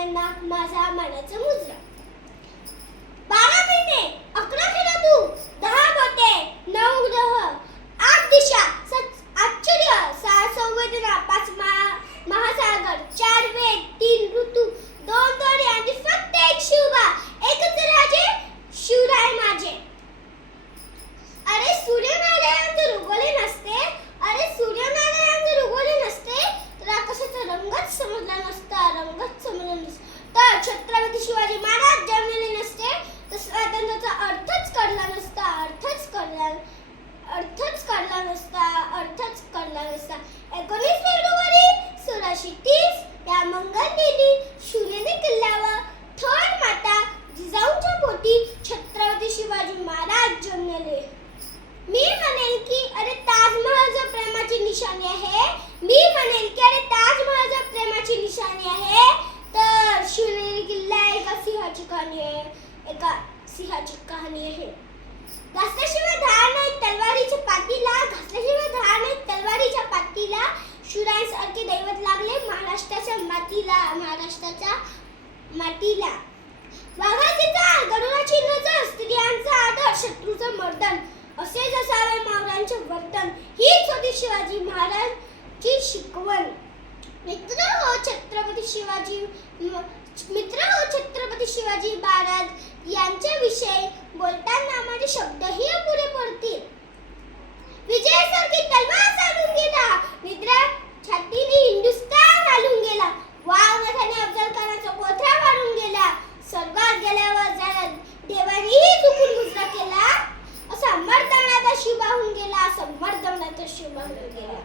सगळ्यांना माझा मानाचा मुजरा. बारा महिने अकरा किलो तू दहा बोटे नऊ ग्रह आठ दिशा सात आश्चर्य सहा संवेदना पाच महा महासागर चार वेद तीन ऋतू दोन दोन आणि फक्त एक शिवबा. एकच राजे शिवराय माझे. अरे सूर्यनारायण उगवले नसते अरे सूर्यनारायण उगवले नसते तर आकाशाचा रंगच समजला नसता रंगच छत्रपती शिवाजी महाराज जन्मले नसते तर स्वातंत्र्याचा अर्थच कळला नसता अर्थच कळला अर्थच कळला नसता अर्थच कळला नसता. एकोणीस फेब्रुवारी सोळाशे तीस या मंगल दिनी शिवनेरी किल्ल्यावर थोर माता जिजाऊच्या पोटी छत्रपती शिवाजी महाराज जन्मले. मी म्हणेल की अरे ताजमहल जो प्रेमाची निशाणी आहे. मी म्हणेल की का सिंहाची कहाणी आहे. घासल्याशिवाय धार नाही तलवारीच्या पाठीला घासल्याशिवाय धार नाही तलवारीच्या पाठीला शूरांसारखे दैवत लागले महाराष्ट्राच्या मातीला महाराष्ट्राच्या मातीला. वाघाचे चाल गरुडाची नजर स्त्रियांचा आदर शत्रूचं मर्दन असेच असावे मावळ्यांचे वर्तन हीच होती शिवाजी महाराजची शिकवण. मित्र हो छत्रपती शिवाजी मित्र हो छत्रपती शिवाजी महाराज यांच्याविषयी बोलताना माझे शब्दही अपुरे पडतील. विजयासारखी तलवार चालून गेला. निद्रा छातीने हिंदुस्तान हालून गेला. वाव नखाने अफजल खानाचा कोथळा वाढून गेला? सर्वात गेल्यावर जरा देवानीही चुकून गुजरा केला? असा मर्दवणाचा शिवा होऊन गेला. असा मर्दवणाचा शिवा होऊन गेला.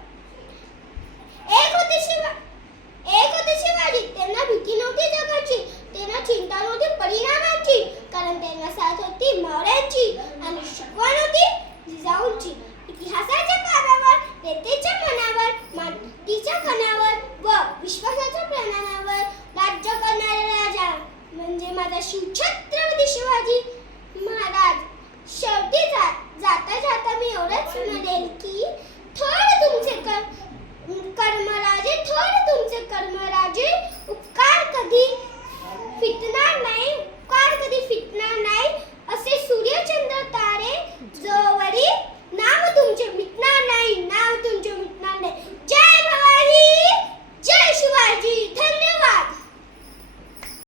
माझा शिव छत्रपती शिवाजी महाराज. शेवटी जाता जाता मी